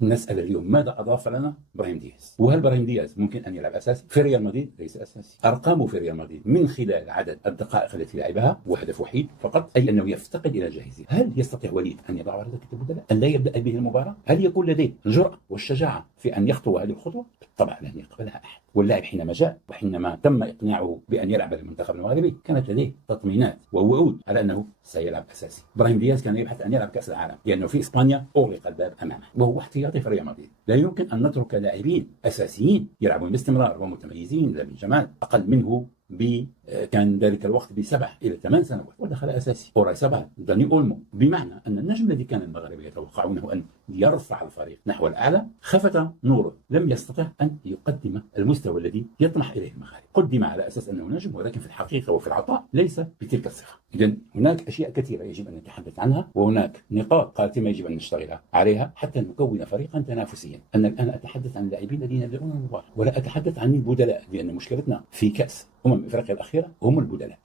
نسأل اليوم ماذا أضاف لنا إبراهيم دياز؟ وهل إبراهيم دياز ممكن أن يلعب أساسي في ريال مدريد؟ ليس أساسي. أرقامه في ريال مدريد من خلال عدد الدقائق التي لعبها وهدف وحيد فقط، أي أنه يفتقد إلى الجاهزية. هل يستطيع وليد أن يضع على دكة البدلاء؟ أن لا يبدأ به المباراة؟ هل يكون لديه الجرأة والشجاعة في أن يخطو هذه الخطوة؟ بالطبع لن يقبلها أحد. واللاعب حينما جاء وحينما تم إقناعه بأن يلعب للمنتخب المغربي كانت لديه تطمينات ووعود على أنه سيلعب أساسي. إبراهيم دياز كان يبحث أن يلعب كأس العالم لأنه في إسبانيا أغلق الباب أمامه وهو احتياطي في ريال مدريد. لا يمكن أن نترك لاعبين أساسيين يلعبون باستمرار ومتميزين. لامين جمال أقل منه كان ذلك الوقت ب7 إلى 8 سنوات ودخل أساسي. أوراي سابال، داني أولمو، بمعنى أن النجم الذي كان المغرب يتوقعونه أن يرفع الفريق نحو الأعلى خفت نوره، لم يستطع أن يقدم المستوى الذي يطمح إليه المغرب. قدم على أساس أنه نجم ولكن في الحقيقة وفي العطاء ليس بتلك الصفة. إذن هناك أشياء كثيرة يجب أن نتحدث عنها، وهناك نقاط قاتمة يجب أن نشتغل عليها حتى نكون فريقا تنافسيا. أنا الآن أتحدث عن اللاعبين الذين يبدأون المباراة ولا أتحدث عن البدلاء، لأن مشكلتنا في كأس أمم إفريقيا الأخيرة هم البدلاء.